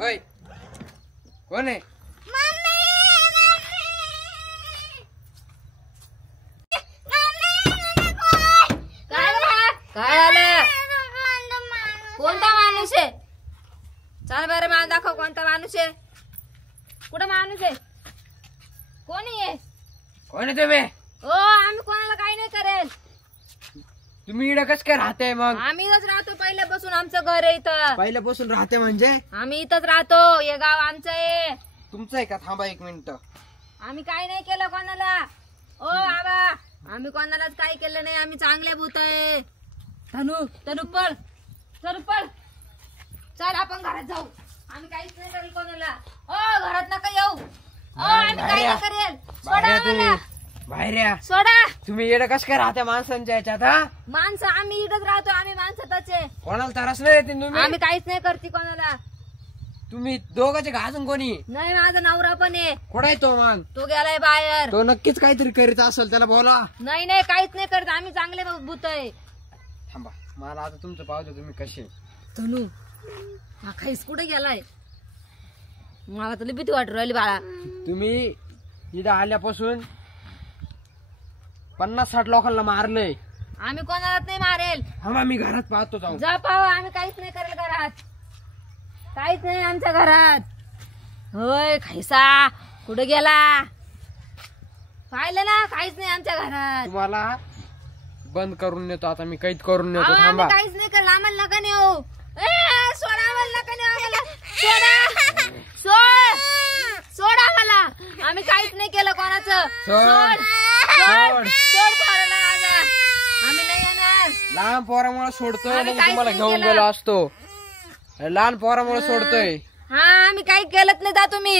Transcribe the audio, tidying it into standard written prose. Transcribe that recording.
ओय कोण आहे? काय आलं? कोणता माणूस आहे? चल बरं मला दाखव कोणता माणूस आहे. कुठं माणूस आहे? कोणी आहे? कोण आहे तुम्ही? ओ आम्ही कोणाला काही नाही करेल. तुम्ही इकडे कस काय राहते मग? आम्ही इथंच राहतो पहिल्यापासून. आमचं घर आहे इथं. पहिल्यापासून राहते म्हणजे? आम्ही इथंच राहतो. हे गाव आमचं आहे. तुमचं आहे का? थांबा एक मिनिट. आम्ही काही नाही केलं कोणाला. ओ बाबा आम्ही कोणालाच काही केलं नाही. आम्ही चांगले भूत आहे. तनू तनू पळ. चल पळ. चल आपण घरात जाऊ. आम्ही काहीच नाही करेल कोणाला. ओ घरात नका येऊ. ओ आम्ही काही नाही करेल. सोडा आम्हाला. बाहेर या. सोडा. तुम्ही इकडे कस काय राहते माणसांच्या याच्यात? हा माणसं आम्ही इथंच राहतो. आम्ही माणसातच आहे. कोणाला त्रास नाही देते तुम्ही? आम्ही काहीच नाही करते कोणाला. तुम्ही दोघांचे का अजून कोणी? नाही माझा नवरा पण आहे. कुठे आहे तो मग? तो गेलाय बाहेर. तो नक्कीच काहीतरी करीत असेल, त्याला बोला. नाही नाही काहीच नाही करत. आम्ही चांगले भूत आहे. थांबा मला आता तुमचं पाहतो तुम्ही कसे. तनू हा खाईस कुठे गेलाय? मला तुला भीती वाटू राहिली बाळा. तुम्ही इथं आल्यापासून 50-60 लोकांना मारलंय. आम्ही कोणालाच नाही मारेल. थांबा मी घरात पाहतो जाऊ. जा पाव. आम्ही काहीच नाही करेल घरात. काहीच नाही आमच्या घरात. होय खायसा कुठे गेला? पाहिलं ना काहीच नाही आमच्या घरात. तुम्हाला बंद करून नेतो आता मी. कैद करून नेतो. आम्ही थांबा. काहीच नाही करेल. आम्हाला नका नेऊ. सोडा आम्हाला. नका नेऊ आम्हाला. सोडा. सोड. सोड आम्हाला. आम्ही काहीच नाही केलं कोणाचं. सोड. सोड. सोड पोराला माझा. आम्ही नाही येणार. लहान पोरामुळे सोडतोय. आम्ही नाही काहीच तुम्हाला नाही घेऊन केलं. गेलो असतो. लहान पोरामुळे सोडतोय. हा आम्ही काही केलंच नाही. जा तुम्ही.